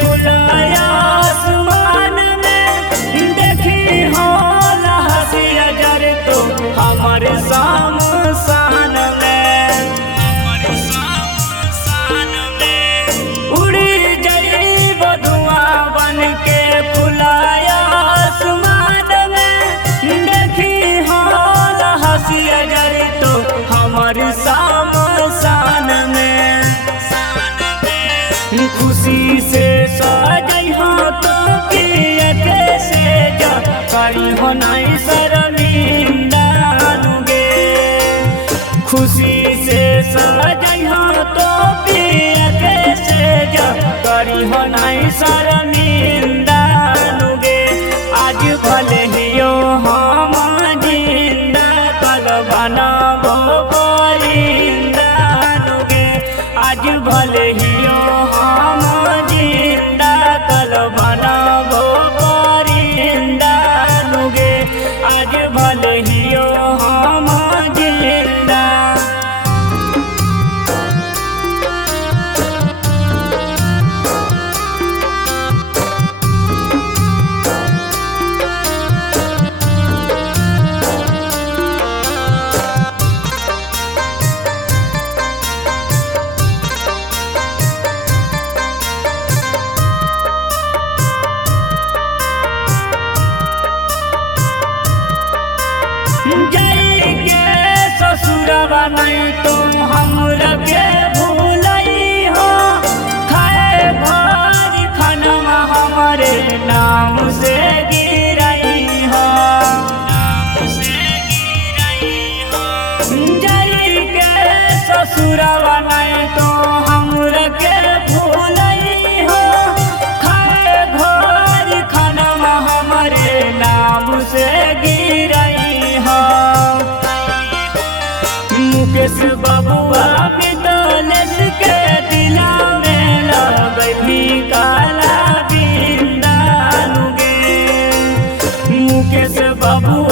खुलाया आसमान में देखी हो हसिया जर तो हमारे शमशान में उड़ी जई बधुआ बन के खुलाया आसमान में देखी हो हसिया जर तो हमारे शमशान में खुशी से सजई हो तो पिए कैसे जा करी हो नहीं शर्मिंदा गे। खुशी से सजई हो तो पिए कैसे जा करी हो नहीं शर्मिंदा गे। आज भले हियो हम जिंदा कल बनाबो परिंदा गे। आज भले हियो हम जिंदा कल बनाबो परिंदा गे। आज भले हियो हम जिंदा। जई के ससुरवा नहीं तुम हमरा के भूलई हो। खाए भर खानवा हमारे नाम से गिरई हो। जई के ससुरवा नहीं तो हमरा के भूलई हो। खाए भर खानवा हमारे नाम से गिरई हो। मुकेश बबुआ मितलेश के दिला में लगई काला बिंदा गे। मुकेश बबुआ